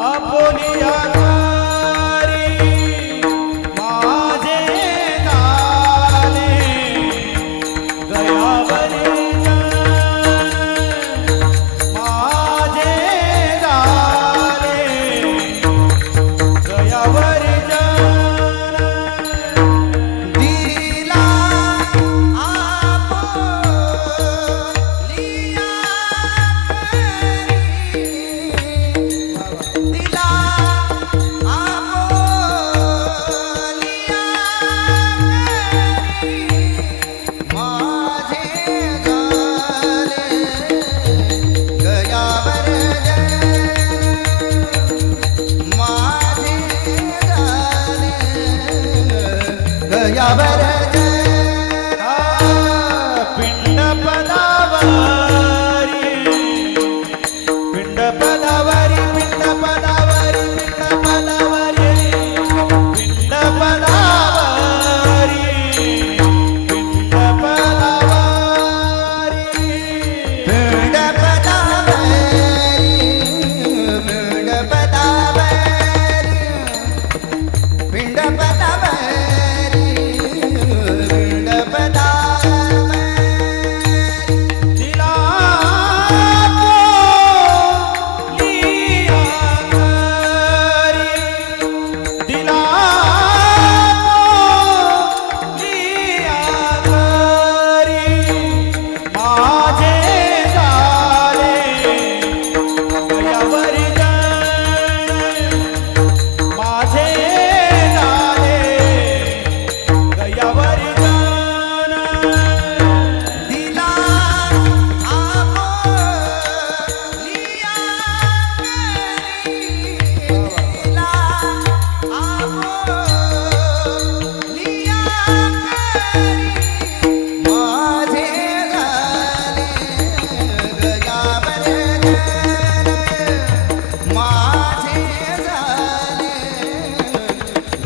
આપોની યાદ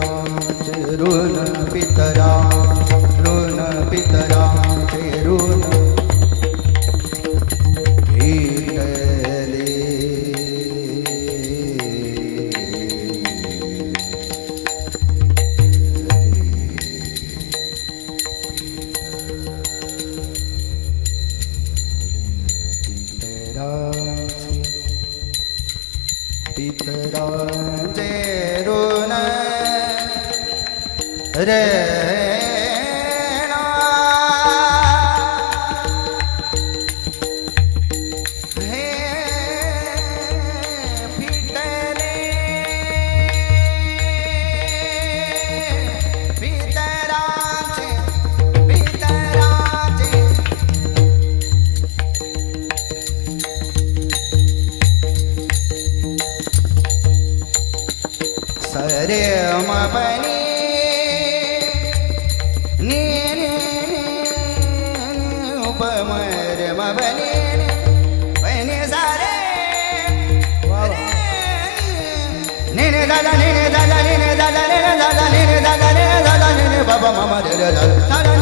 पितराचे ऋण पितरा ऋण पितराचे ऋण फिरले पितरांचे ऋण रे దదనే దదనే దదనే దదనే దదనే దదనే దదనే దదనే దదనే దదనే దదనే